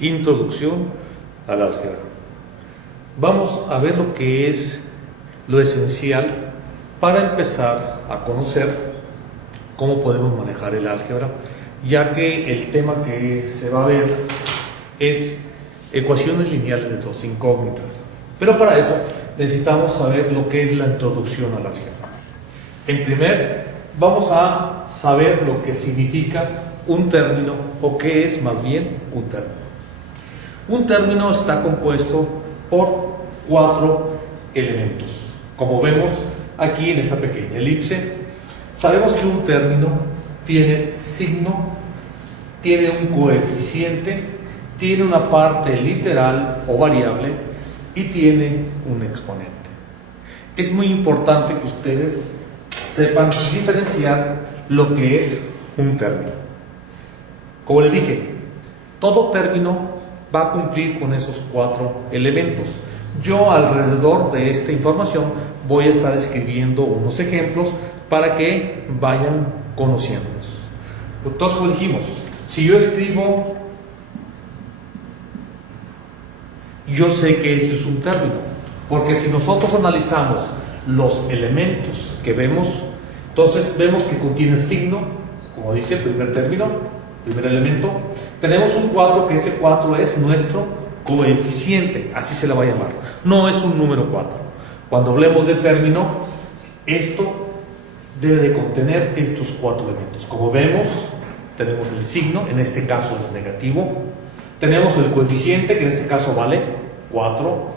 Introducción al álgebra. Vamos a ver lo que es lo esencial para empezar a conocer cómo podemos manejar el álgebra, ya que el tema que se va a ver es ecuaciones lineales de dos incógnitas. Pero para eso necesitamos saber lo que es la introducción al álgebra. En primer, vamos a saber lo que significa un término, o qué es más bien un término. Un término está compuesto por 4 elementos. Como vemos aquí en esta pequeña elipse, sabemos que un término tiene signo, tiene un coeficiente, tiene una parte literal o variable y tiene un exponente. Es muy importante que ustedes sepan diferenciar lo que es un término. Como les dije, todo término va a cumplir con esos 4 elementos. Yo alrededor de esta información voy a estar escribiendo unos ejemplos para que vayan conociéndolos. Entonces, como dijimos, si yo escribo, yo sé que ese es un término, porque si nosotros analizamos los elementos que vemos, entonces vemos que contiene signo, como dice el primer término, primer elemento. Tenemos un 4, que ese 4 es nuestro coeficiente, así se le va a llamar, no es un número 4. Cuando hablemos de término, esto debe de contener estos 4 elementos. Como vemos, tenemos el signo, en este caso es negativo, tenemos el coeficiente, que en este caso vale 4,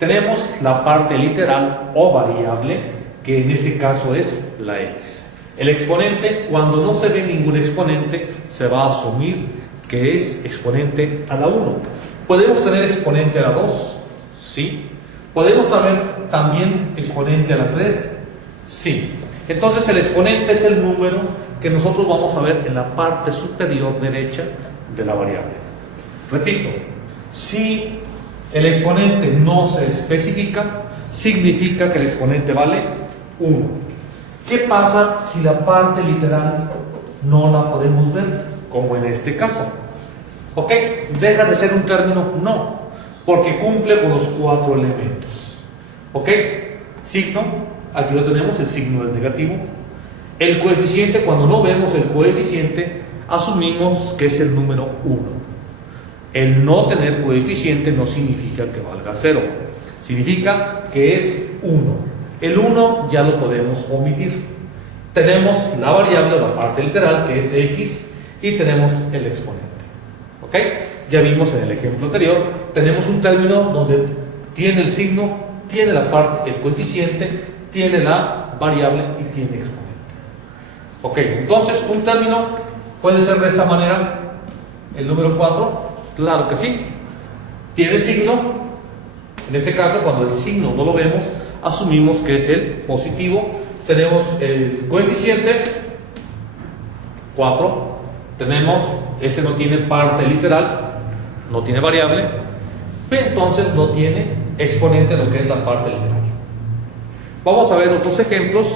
tenemos la parte literal o variable, que en este caso es la x. El exponente, cuando no se ve ningún exponente, se va a asumir que es exponente a la 1. ¿Podemos tener exponente a la 2? Sí. ¿Podemos tener también exponente a la 3? Sí. Entonces el exponente es el número que nosotros vamos a ver en la parte superior derecha de la variable. Repito, si el exponente no se especifica, significa que el exponente vale 1. ¿Qué pasa si la parte literal no la podemos ver? Como en este caso. ¿Ok? ¿Deja de ser un término? No, porque cumple con los 4 elementos. ¿Ok? Signo, aquí lo tenemos, el signo es negativo. El coeficiente, cuando no vemos el coeficiente, asumimos que es el número 1. El no tener coeficiente no significa que valga 0, significa que es 1. El 1 ya lo podemos omitir. Tenemos la variable o la parte literal, que es x, y tenemos el exponente. ¿Ok? Ya vimos en el ejemplo anterior, tenemos un término donde tiene el signo, tiene la parte, el coeficiente, tiene la variable y tiene exponente. Ok, entonces un término puede ser de esta manera. El número 4, claro que sí. Tiene signo, en este caso cuando el signo no lo vemos, asumimos que es el positivo. Tenemos el coeficiente 4, tenemos, este no tiene parte literal, no tiene variable, pero entonces no tiene exponente, lo que es la parte literal. Vamos a ver otros ejemplos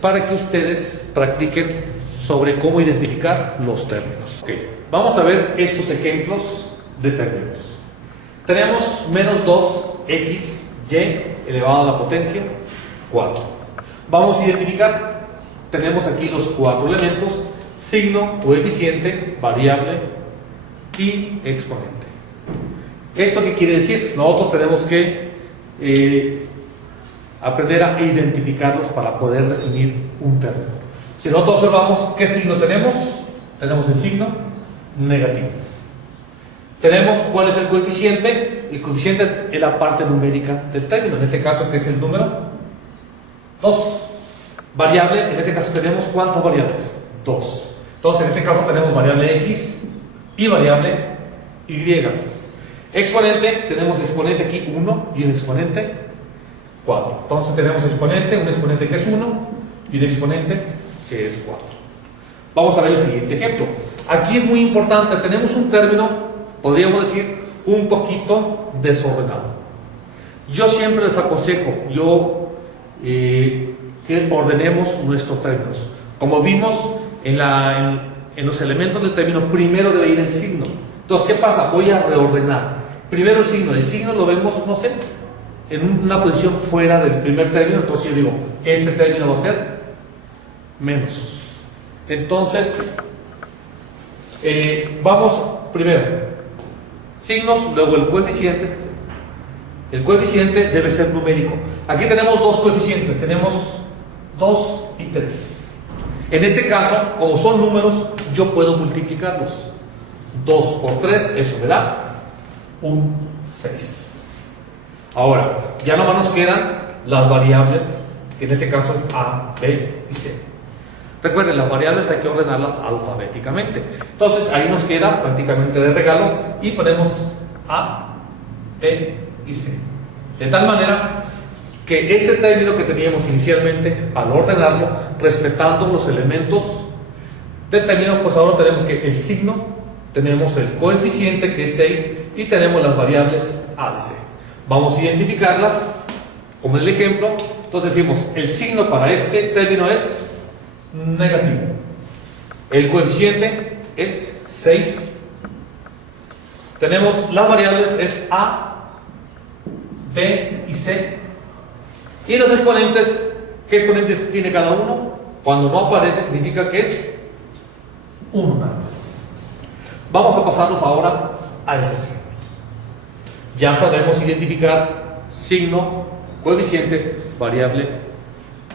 para que ustedes practiquen sobre cómo identificar los términos. Okay. Vamos a ver estos ejemplos de términos. Tenemos menos 2x y elevado a la potencia 4. Vamos a identificar, tenemos aquí los 4 elementos: signo, coeficiente, variable y exponente. ¿Esto qué quiere decir? Nosotros tenemos que aprender a identificarlos para poder definir un término. Si nosotros observamos, ¿qué signo tenemos? Tenemos el signo negativo. Tenemos cuál es el coeficiente. El coeficiente es la parte numérica del término, en este caso, que es el número 2. Variable, en este caso tenemos ¿cuántas variables? 2. Entonces en este caso tenemos variable x y variable y. Exponente, tenemos exponente aquí 1 y un exponente 4. Entonces tenemos exponente, un exponente que es 1 y un exponente que es 4. Vamos a ver el siguiente ejemplo. Aquí es muy importante, tenemos un término, podríamos decir, un poquito desordenado. Yo siempre les aconsejo, que ordenemos nuestros términos. Como vimos en los elementos del término, primero debe ir el signo. Entonces, ¿qué pasa? Voy a reordenar. Primero el signo lo vemos, no sé, en una posición fuera del primer término, entonces yo digo, este término va a ser menos. Entonces, vamos primero, signos, luego el coeficiente. El coeficiente debe ser numérico. Aquí tenemos dos coeficientes, tenemos 2 y 3. En este caso, como son números, yo puedo multiplicarlos. 2 por 3, eso me da un 6. Ahora, ya nomás nos quedan las variables, que en este caso es A, B y C. Recuerden, las variables hay que ordenarlas alfabéticamente. Entonces, ahí nos queda prácticamente de regalo y ponemos A, B y C. De tal manera que este término que teníamos inicialmente, al ordenarlo, respetando los elementos del término, pues ahora tenemos que el signo, tenemos el coeficiente que es 6 y tenemos las variables A y C. Vamos a identificarlas como en el ejemplo. Entonces decimos, el signo para este término es negativo. El coeficiente es 6. Tenemos las variables es A, B y C. Y los exponentes, ¿qué exponentes tiene cada uno? Cuando no aparece significa que es 1 nada más. Vamos a pasarnos ahora a estos ejemplos. Ya sabemos identificar signo, coeficiente, variable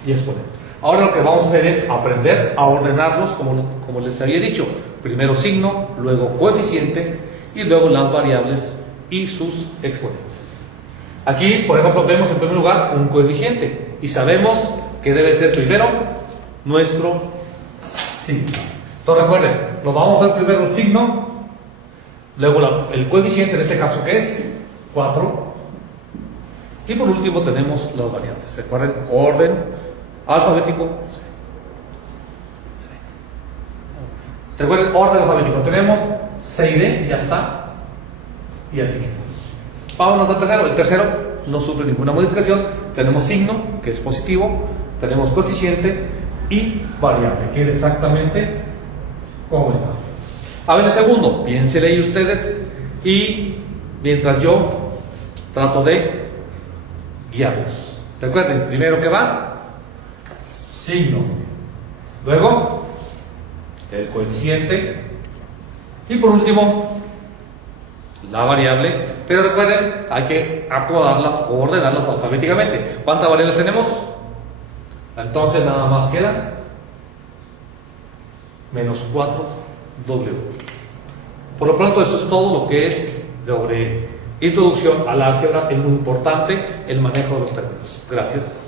y exponente. Ahora lo que vamos a hacer es aprender a ordenarlos como les había dicho. Primero signo, luego coeficiente y luego las variables y sus exponentes. Aquí, por ejemplo, vemos en primer lugar un coeficiente y sabemos que debe ser primero nuestro signo. Entonces recuerden, nos vamos a ver primero el signo, luego el coeficiente, en este caso que es 4, y por último tenemos las variables. Recuerden, orden alfabético. Recuerden, orden alfabético. Tenemos C y D, ya está, y así. Vámonos al tercero. El tercero no sufre ninguna modificación. Tenemos signo, que es positivo, tenemos coeficiente y variable, que es exactamente como está. A ver el segundo, piénsele ahí ustedes y mientras yo trato de guiarlos. Recuerden, primero que va, signo, luego el coeficiente y por último la variable, pero recuerden, hay que acomodarlas o ordenarlas alfabéticamente. ¿Cuántas variables tenemos? Entonces nada más queda menos 4W. Por lo pronto, eso es todo lo que es sobre introducción al álgebra. Es muy importante el manejo de los términos. Gracias.